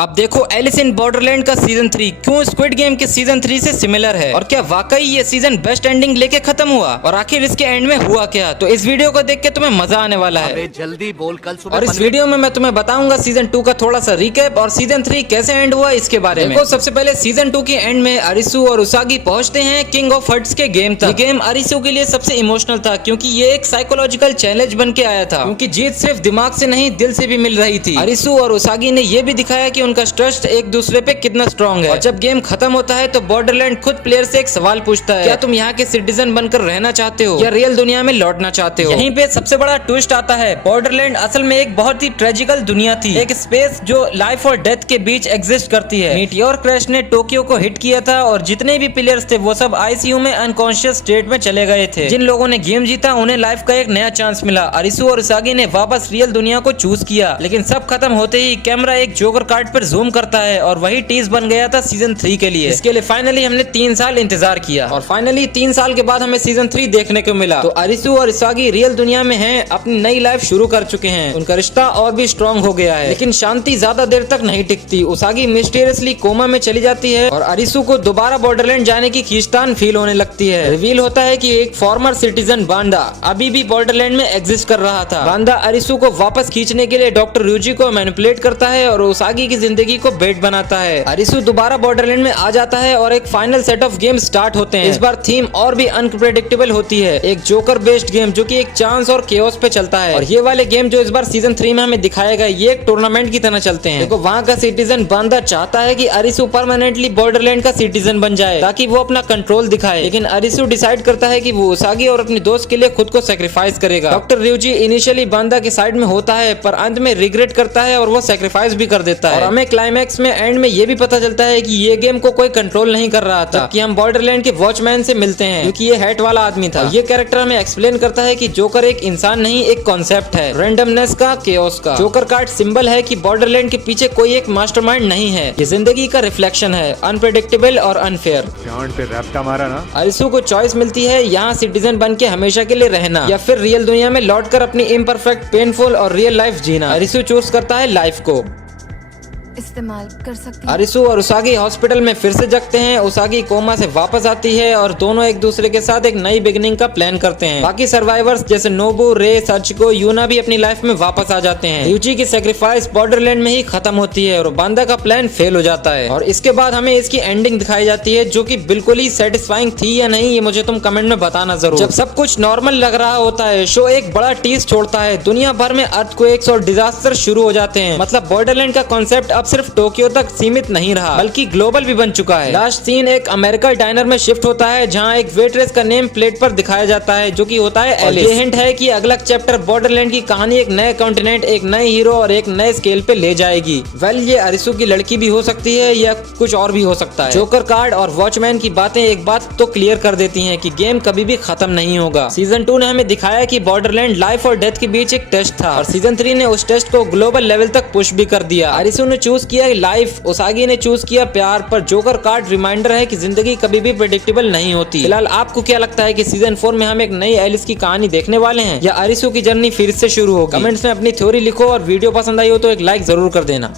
अब देखो Alice in Borderland का सीजन 3 क्यों स्क्विड गेम के सीजन 3 से सिमिलर है और क्या वाकई ये सीजन बेस्ट एंडिंग लेके खत्म हुआ और आखिर इसके एंड में हुआ क्या। तो इस वीडियो को देख के तुम्हें मजा आने वाला है। जल्दी बोल, कल सुबह और इस वीडियो में मैं तुम्हें बताऊंगा सीजन 2 का थोड़ा सा रिकैप और सीजन 3 कैसे एंड हुआ इसके बारे में। सबसे पहले सीजन 2 के एंड में अरिसु और उसागी पहुंचते हैं किंग ऑफ हर्ट्स के गेम तक। ये गेम अरिसु के लिए सबसे इमोशनल था क्योंकि ये एक साइकोलॉजिकल चैलेंज बन के आया था, क्योंकि जीत सिर्फ दिमाग से नहीं दिल से भी मिल रही थी। अरिसु और उसागी ने ये भी दिखाया कि उनका ट्रस्ट एक दूसरे पे कितना स्ट्रॉन्ग है। और जब गेम खत्म होता है तो बॉर्डरलैंड खुद प्लेयर से एक सवाल पूछता है, क्या तुम यहाँ के सिटीजन बनकर रहना चाहते हो या रियल दुनिया में लौटना चाहते हो। यहीं पे सबसे बड़ा ट्विस्ट आता है। बॉर्डरलैंड असल में एक बहुत ही ट्रेजिकल दुनिया थी, एक स्पेस जो लाइफ और डेथ के बीच एग्जिस्ट करती है। मीटियोर क्रैश ने टोक्यो को हिट किया था और जितने भी प्लेयर्स थे वो सब आईसीयू में अनकॉन्शियस स्टेट में चले गए थे। जिन लोगों ने गेम जीता उन्हें लाइफ का एक नया चांस मिला। अरिसु और उसागी ने वापस रियल दुनिया को चूज किया, लेकिन सब खत्म होते ही कैमरा एक जोकर कार्ड पर जूम करता है और वही टीज बन गया था सीजन 3 के लिए। इसके लिए फाइनली हमने 3 साल इंतजार किया और फाइनली 3 साल के बाद हमें सीजन 3 देखने को मिला। तो अरिसु और उसागी रियल दुनिया में हैं, अपनी नई लाइफ शुरू कर चुके हैं। उनका रिश्ता और भी स्ट्रॉन्ग हो गया है, लेकिन शांति ज्यादा देर तक नहीं टिकती। उसागी मिस्टीरियसली कोमा में चली जाती है और अरिसु को दोबारा बॉर्डरलैंड जाने की खींचतान फील होने लगती है। रिवील होता है कि एक फॉर्मर सिटीजन बांदा अभी भी बॉर्डरलैंड में एग्जिस्ट कर रहा था। बांदा अरिसु को वापस खींचने के लिए डॉक्टर रूजी को मैनिपुलेट करता है और उसागी की जिंदगी को बेट बनाता है। अरिसु दोबारा बॉर्डरलैंड में आ जाता है और एक final set of game start होते हैं। इस बार थीम और भी अनप्रेडिक्टेबल होती है, एक जोकर बेस्ड गेम जो कि एक चांस और केओस पे चलता है। और ये वाले गेम जो इस बार सीजन 3 में हमें दिखाया गया ये एक टूर्नामेंट की तरह चलते हैं। देखो वहाँ का सिटीजन बांदा चाहता है कि अरिसु परमानेंटली बॉर्डरलैंड का सिटीजन बन जाए ताकि वो अपना कंट्रोल दिखाए, लेकिन अरिसु डिसाइड करता है कि वो उसागी और अपने दोस्त के लिए खुद को सेक्रीफाइस करेगा। डॉक्टर रियूजी इनिशियली बांदा के साइड में होता है पर अंत में रिग्रेट करता है और वो सेक्रीफाइस भी कर देता है। और हमें क्लाइमैक्स में एंड में ये भी पता चलता है कि ये गेम को कोई कंट्रोल नहीं कर रहा था, कि हम बॉर्डरलैंड के वॉचमैन से मिलते हैं क्योंकि ये हैट वाला आदमी था। ये कैरेक्टर हमें एक्सप्लेन करता है कि जोकर एक इंसान नहीं एक कॉन्सेप्ट है, रैंडमनेस का, केओस का। जोकर कार्ड सिंबल है कि बॉर्डरलैंड के पीछे कोई एक मास्टरमाइंड नहीं है, ये जिंदगी का रिफ्लेक्शन है, अनप्रेडिक्टेबल और अनफेयर। मारा ना। अरिसु को चॉइस मिलती है यहाँ सिटीजन बन के हमेशा के लिए रहना या फिर रियल दुनिया में लौटकर अपनी इम्परफेक्ट, पेनफुल और रियल लाइफ जीना। अरिसु चूज करता है लाइफ को। इस्तेमाल कर सकती है। अरिसु और उसागी हॉस्पिटल में फिर से जगते हैं। उसागी कोमा से वापस आती है और दोनों एक दूसरे के साथ एक नई बिगिनिंग का प्लान करते हैं। बाकी सर्वाइवर्स जैसे नोबू, रे, सचिको, यूना भी अपनी लाइफ में वापस आ जाते हैं। यूजी की सैक्रिफाइस बॉर्डरलैंड में ही खत्म होती है और बांदा का प्लान फेल हो जाता है। और इसके बाद हमें इसकी एंडिंग दिखाई जाती है जो कि बिल्कुल ही सेटिस्फाइंग थी या नहीं ये मुझे तुम कमेंट में बताना जरूर। जब सब कुछ नॉर्मल लग रहा होता है शो एक बड़ा टीज छोड़ता है। दुनिया भर में अर्थक्वेक्स और डिजास्टर शुरू हो जाते हैं। मतलब बॉर्डरलैंड का कॉन्सेप्ट अब सिर्फ टोक्यो तक सीमित नहीं रहा बल्कि ग्लोबल भी बन चुका है। लास्ट सीन एक अमेरिकन डाइनर में शिफ्ट होता है जहां एक वेट्रेस का नेम प्लेट पर दिखाया जाता है जो कि होता है एलिस। ये हिंट है कि अगला चैप्टर बॉर्डरलैंड की कहानी एक नए कॉन्टिनेंट, एक नए हीरो और एक नए स्केल पे ले जाएगी। ये अरिसु की लड़की भी हो सकती है या कुछ और भी हो सकता है। जोकर कार्ड और वॉचमैन की बातें एक बात तो क्लियर कर देती हैं कि गेम कभी भी खत्म नहीं होगा। सीजन 2 ने हमें दिखाया कि बॉर्डरलैंड लाइफ और डेथ के बीच एक टेस्ट था और सीजन 3 ने उस टेस्ट को ग्लोबल लेवल तक पुश भी कर दिया। अरिसु ने चूज किया लाइफ, उसागी ने चूज किया प्यार, पर जोकर कार्ड रिमाइंडर है कि जिंदगी कभी भी प्रेडिक्टेबल नहीं होती। फिलहाल आपको क्या लगता है कि सीजन 4 में हम एक नई एलिस की कहानी देखने वाले हैं या अरिसु की जर्नी फिर से शुरू होगी? कमेंट्स में अपनी थ्योरी लिखो और वीडियो पसंद आई हो तो एक लाइक जरूर कर देना।